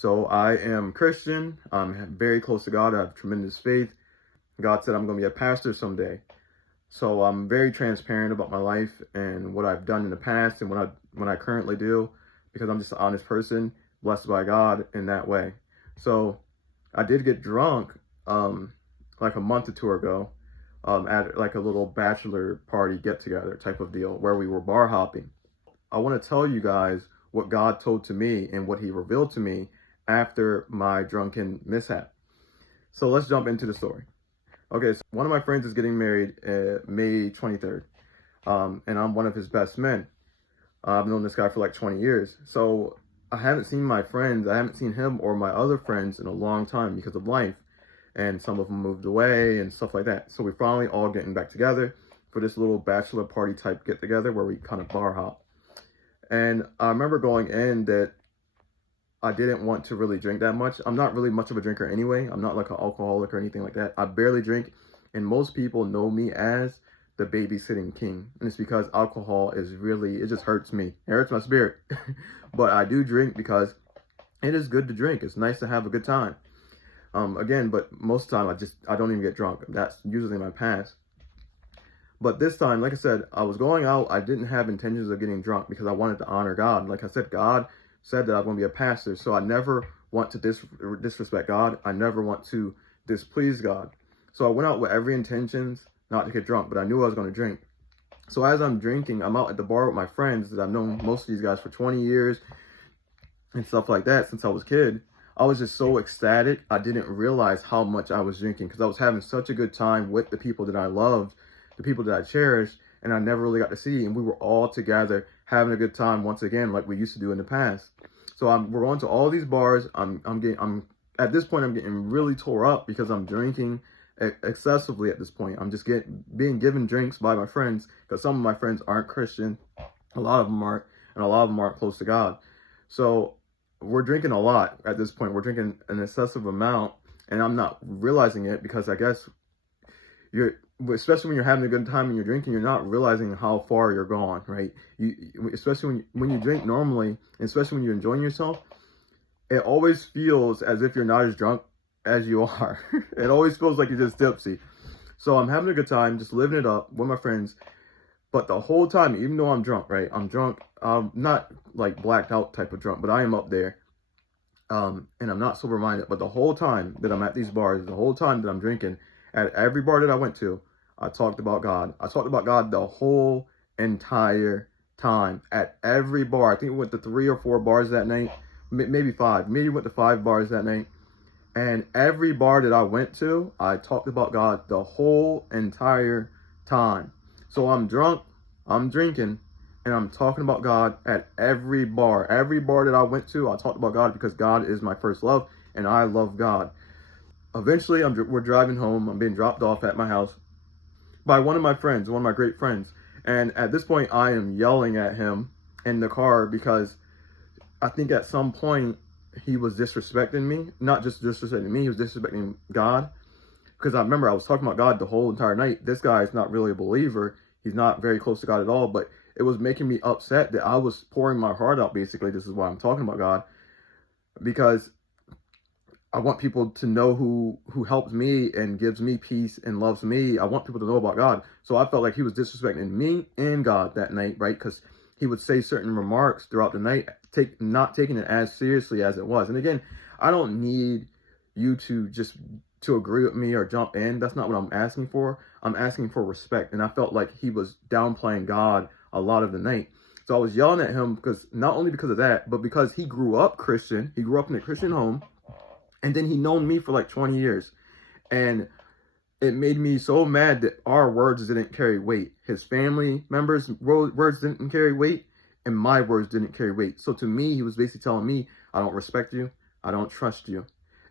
So I am Christian. I'm very close to God. I have tremendous faith. God said I'm going to be a pastor someday. So I'm very transparent about my life and what I've done in the past and what I currently do, because I'm just an honest person, blessed by God in that way. So I did get drunk like a month or two ago at like a little bachelor party get together type of deal where we were bar hopping. I want to tell you guys what God told to me and what he revealed to me after my drunken mishap. So let's jump into the story. Okay, so one of my friends is getting married May 23rd, and I'm one of his best men. I've known this guy for like 20 years. So I haven't seen my friends, I haven't seen him or my other friends in a long time because of life. And some of them moved away and stuff like that. So we're finally all getting back together for this little bachelor party type get together where we kind of bar hop. And I remember going in that I didn't want to really drink that much. I'm not really much of a drinker anyway. I'm not like an alcoholic or anything like that. I barely drink. And most people know me as the babysitting king. And it's because alcohol is really, it just hurts me. It hurts my spirit. But I do drink because it is good to drink. It's nice to have a good time. Again, but most of the time I don't even get drunk. That's usually my past. But this time, like I said, I was going out. I didn't have intentions of getting drunk because I wanted to honor God. Like I said, God said that I'm going to be a pastor. So I never want to disrespect God. I never want to displease God. So I went out with every intentions not to get drunk, but I knew I was going to drink. So as I'm drinking, I'm out at the bar with my friends that I've known most of these guys for 20 years and stuff like that since I was a kid. I was just so ecstatic. I didn't realize how much I was drinking because I was having such a good time with the people that I loved, the people that I cherished, and I never really got to see. And we were all together having a good time once again, like we used to do in the past. So we're going to all these bars. I'm at this point, I'm getting really tore up because I'm drinking excessively at this point. I'm just being given drinks by my friends because some of my friends aren't Christian. A lot of them aren't, and a lot of them aren't close to God. So we're drinking a lot at this point. We're drinking an excessive amount, and I'm not realizing it because I guess especially when you're having a good time and you're drinking, you're not realizing how far you're gone, right? Especially when you drink normally, and especially when you're enjoying yourself, it always feels as if you're not as drunk as you are. It always feels like you're just tipsy. So I'm having a good time, just living it up with my friends. But the whole time, even though I'm drunk, right? I'm drunk. I'm not like blacked out type of drunk, but I am up there. And I'm not sober-minded. But the whole time that I'm at these bars, the whole time that I'm drinking, at every bar that I went to, I talked about God. I talked about God the whole entire time. At every bar. I think we went to 3 or 4 bars that night. Maybe 5. Maybe we went to 5 bars that night. And every bar that I went to, I talked about God the whole entire time. So I'm drunk, I'm drinking, and I'm talking about God at every bar. Every bar that I went to, I talked about God because God is my first love, and I love God. Eventually, we're driving home. I'm being dropped off at my house by one of my friends, one of my great friends. And at this point, I am yelling at him in the car because I think at some point he was disrespecting me. Not just disrespecting me, he was disrespecting God. Because I remember I was talking about God the whole entire night. This guy is not really a believer. He's not very close to God at all. But it was making me upset that I was pouring my heart out, basically. This is why I'm talking about God. Because I want people to know who helps me and gives me peace and loves me. I want people to know about God. So I felt like he was disrespecting me and God that night, right? Because he would say certain remarks throughout the night, not taking it as seriously as it was. And again, I don't need you to agree with me or jump in. That's not what I'm asking for. I'm asking for respect. And I felt like he was downplaying God a lot of the night. So I was yelling at him because not only because of that, but because he grew up Christian. He grew up in a Christian home. And then he known me for like 20 years. And it made me so mad that our words didn't carry weight. His family members' words didn't carry weight. And my words didn't carry weight. So to me, he was basically telling me, I don't respect you. I don't trust you.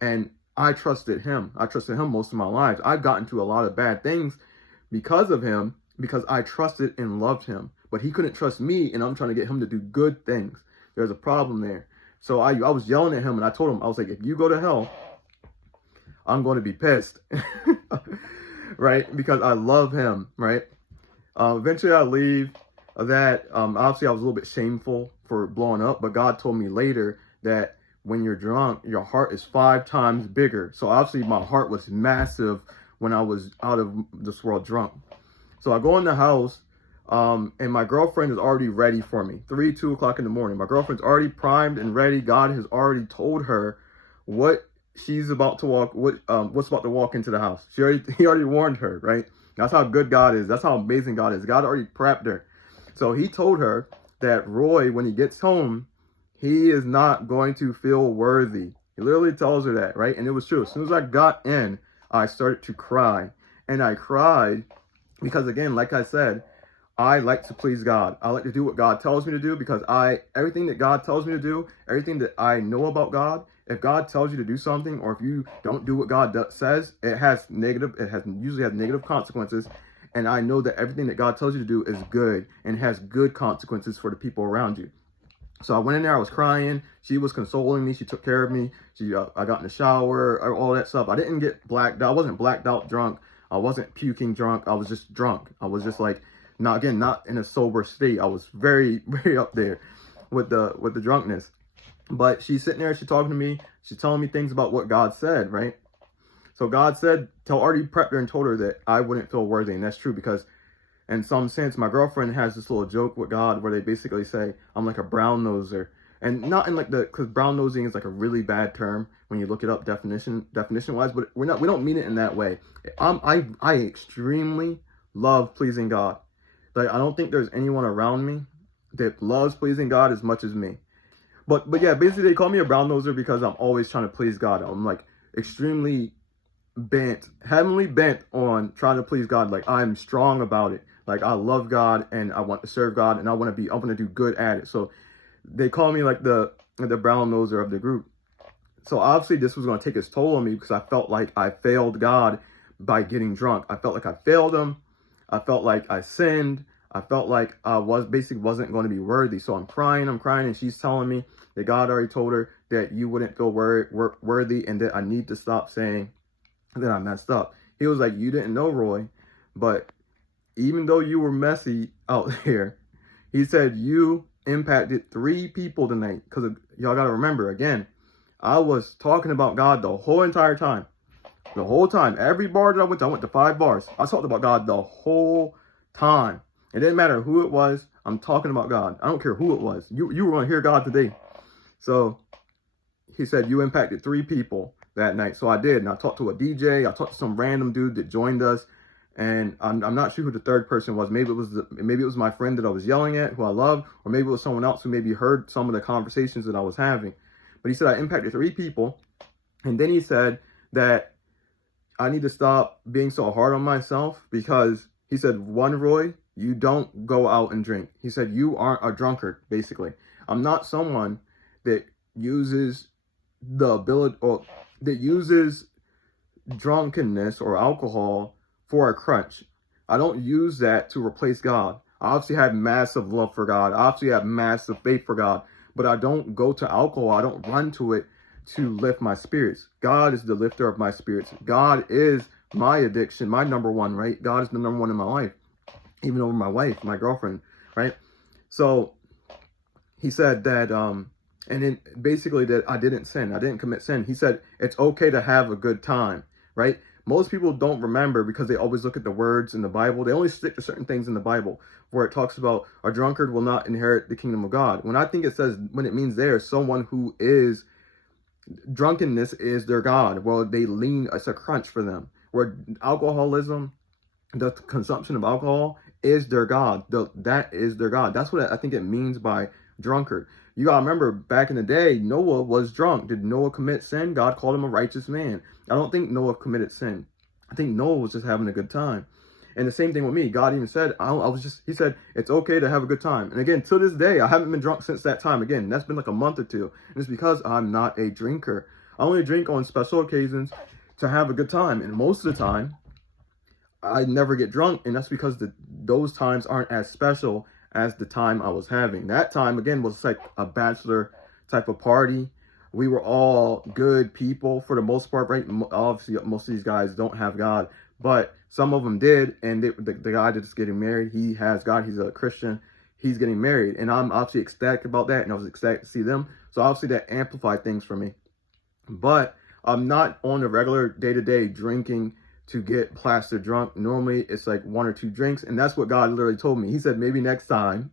And I trusted him. I trusted him most of my life. I've gotten into a lot of bad things because of him, because I trusted and loved him. But he couldn't trust me, and I'm trying to get him to do good things. There's a problem there. So I was yelling at him, and I told him, I was like, if you go to hell, I'm going to be pissed. Right? Because I love him, right? Eventually I leave. Obviously I was a little bit shameful for blowing up, but God told me later that when you're drunk, your heart is 5 times bigger. So obviously my heart was massive when I was out of this world drunk. So I go in the house, and my girlfriend is already ready for me. 2 o'clock in the morning. My girlfriend's already primed and ready. God has already told her what she's about to what's about to walk into the house. He already warned her, right? That's how good God is. That's how amazing God is. God already prepped her. So he told her that Roy, when he gets home, he is not going to feel worthy. He literally tells her that, right? And it was true. As soon as I got in, I started to cry. And I cried because, again, like I said, I like to please God. I like to do what God tells me to do because everything that God tells me to do, everything that I know about God, if God tells you to do something, or if you don't do what God says, it usually has negative consequences. And I know that everything that God tells you to do is good and has good consequences for the people around you. So I went in there, I was crying. She was consoling me. She took care of me. I got in the shower, all that stuff. I didn't get blacked out. I wasn't blacked out drunk. I wasn't puking drunk. I was just drunk. I was just like, not in a sober state. I was very, very up there with the drunkenness. But she's sitting there, she's talking to me, she's telling me things about what God said, right? So God said, already prepped her and told her that I wouldn't feel worthy. And that's true because in some sense, my girlfriend has this little joke with God where they basically say, I'm like a brown noser. And not in like because brown nosing is like a really bad term when you look it up definition wise, but we don't mean it in that way. I extremely love pleasing God. Like, I don't think there's anyone around me that loves pleasing God as much as me. But yeah, basically they call me a brown noser because I'm always trying to please God. I'm like extremely heavenly bent on trying to please God. Like, I'm strong about it. Like, I love God and I want to serve God and I want to do good at it. So they call me like the brown noser of the group. So obviously this was going to take its toll on me because I felt like I failed God by getting drunk. I felt like I failed him. I felt like I sinned. I felt like I wasn't going to be worthy. So I'm crying, and she's telling me that God already told her that you wouldn't feel worthy and that I need to stop saying that I messed up. He was like, you didn't know, Roy, but even though you were messy out there, he said you impacted 3 people tonight. Because y'all got to remember, again, I was talking about God the whole entire time. The whole time. Every bar that I went to 5 bars. I talked about God the whole time. It didn't matter who it was. I'm talking about God. I don't care who it was. You were going to hear God today. So he said, you impacted 3 people that night. So I did. And I talked to a DJ. I talked to some random dude that joined us. And I'm not sure who the 3rd person was. Maybe it was my friend that I was yelling at, who I love. Or maybe it was someone else who maybe heard some of the conversations that I was having. But he said I impacted 3 people. And then he said that I need to stop being so hard on myself because he said, one, Roy, you don't go out and drink. He said, you aren't a drunkard, basically. I'm not someone that uses drunkenness or alcohol for a crutch. I don't use that to replace God. I obviously have massive love for God. I obviously have massive faith for God, but I don't go to alcohol. I don't run to it to lift my spirits. God is the lifter of my spirits. God is my addiction, my number one, right? God is the number one in my life, even over my wife, my girlfriend, right? So he said that, and then basically that I didn't sin. I didn't commit sin. He said, it's okay to have a good time, right? Most people don't remember because they always look at the words in the Bible. They only stick to certain things in the Bible where it talks about a drunkard will not inherit the kingdom of God. When it means there is someone who is drunkenness is their God. Well, it's a crunch for them. Where alcoholism, the consumption of alcohol is their God. That is their God. That's what I think it means by drunkard. You gotta remember, back in the day, Noah was drunk. Did Noah commit sin? God called him a righteous man. I don't think Noah committed sin. I think Noah was just having a good time. And the same thing with me. God even said, he said, it's okay to have a good time. And again, to this day, I haven't been drunk since that time. Again, that's been like a month or 2. And it's because I'm not a drinker. I only drink on special occasions to have a good time. And most of the time, I never get drunk. And that's because those times aren't as special as the time I was having. That time, again, was like a bachelor type of party. We were all good people for the most part, right? Obviously, most of these guys don't have God, but some of them did. And the guy that's getting married, he has God. He's a Christian. He's getting married. And I'm obviously ecstatic about that. And I was ecstatic to see them. So obviously that amplified things for me. But I'm not on a regular day-to-day drinking to get plastered drunk. Normally it's like 1 or 2 drinks, and that's what God literally told me. He said, maybe next time,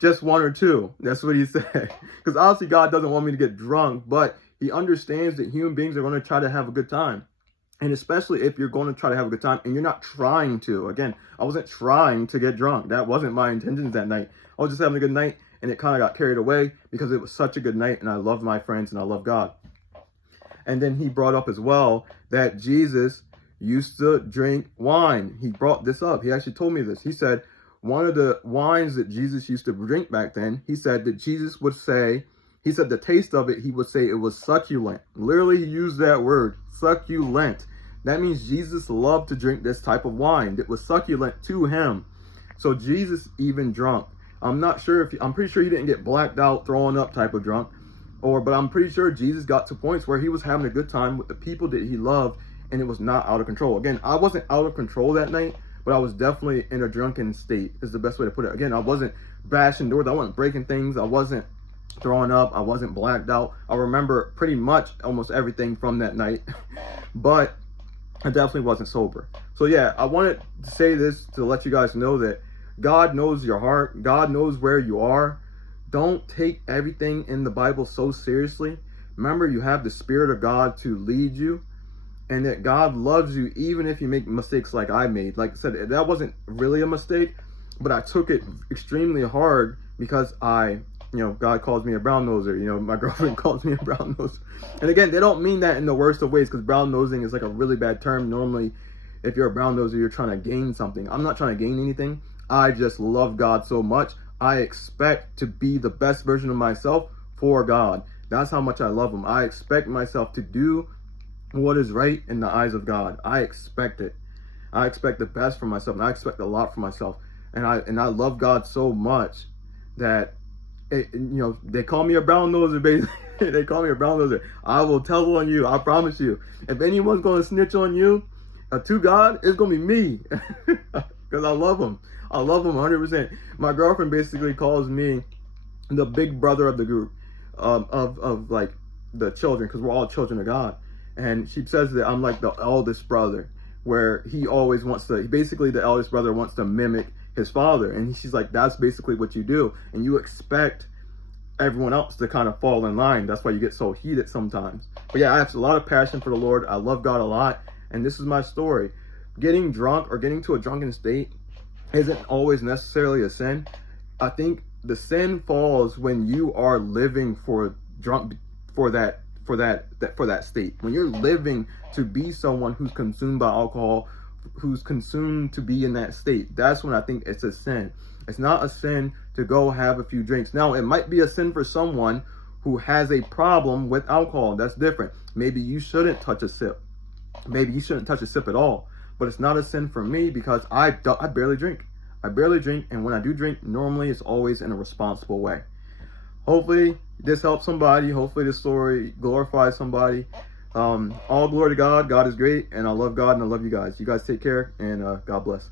just 1 or 2. That's what he said. Because obviously God doesn't want me to get drunk, but he understands that human beings are going to try to have a good time. And especially if you're going to try to have a good time and you're not trying to. Again, I wasn't trying to get drunk. That wasn't my intentions that night. I was just having a good night, and it kind of got carried away because it was such a good night, and I love my friends and I love God. And then he brought up as well that Jesus used to drink wine. He brought this up. He actually told me this. He said one of the wines that Jesus used to drink back then, he said that Jesus would say, he said the taste of it, he would say it was succulent. Literally, he used that word, succulent. That means Jesus loved to drink this type of wine that was succulent to him. So Jesus even drunk. I'm not sure if, I'm pretty sure he didn't get blacked out, throwing up type of drunk. But I'm pretty sure Jesus got to points where he was having a good time with the people that he loved, and it was not out of control. Again, I wasn't out of control that night, but I was definitely in a drunken state, is the best way to put it. Again, I wasn't bashing doors. I wasn't breaking things. I wasn't throwing up. I wasn't blacked out. I remember pretty much almost everything from that night, but I definitely wasn't sober. So yeah, I wanted to say this to let you guys know that God knows your heart. God knows where you are. Don't take everything in the Bible so seriously. Remember, you have the Spirit of God to lead you, and that God loves you even if you make mistakes like I made. Like I said, that wasn't really a mistake, but I took it extremely hard because God calls me a brown noser. My girlfriend calls me a brown noser. And again, they don't mean that in the worst of ways, because brown nosing is like a really bad term. Normally, if you're a brown noser, you're trying to gain something. I'm not trying to gain anything. I just love God so much. I expect to be the best version of myself for God. That's how much I love him. I expect myself to do what is right in the eyes of God. I expect it. I expect the best for myself, and I expect a lot for myself. And I love God so much that they call me a brown noser, basically. They call me a brown noser. I will tell on you. I promise you. If anyone's going to snitch on you to God, it's going to be me, because I love him. I love him 100%. My girlfriend basically calls me the big brother of the group, of like the children, because we're all children of God. And she says that I'm like the eldest brother, where he always wants to, basically the eldest brother wants to mimic his father. And she's like, that's basically what you do. And you expect everyone else to kind of fall in line. That's why you get so heated sometimes. But yeah, I have a lot of passion for the Lord. I love God a lot. And this is my story. Getting drunk or getting to a drunken state isn't always necessarily a sin. I think the sin falls when you are living for that state. When you're living to be someone who's consumed by alcohol, who's consumed to be in that state, that's when I think it's a sin. It's not a sin to go have a few drinks. Now, it might be a sin for someone who has a problem with alcohol. That's different. Maybe you shouldn't touch a sip. Maybe you shouldn't touch a sip at all. But it's not a sin for me because I barely drink. I barely drink, and when I do drink, normally it's always in a responsible way. Hopefully this helps somebody. Hopefully this story glorifies somebody. All glory to God. God is great, and I love God, and I love you guys. You guys take care, and God bless.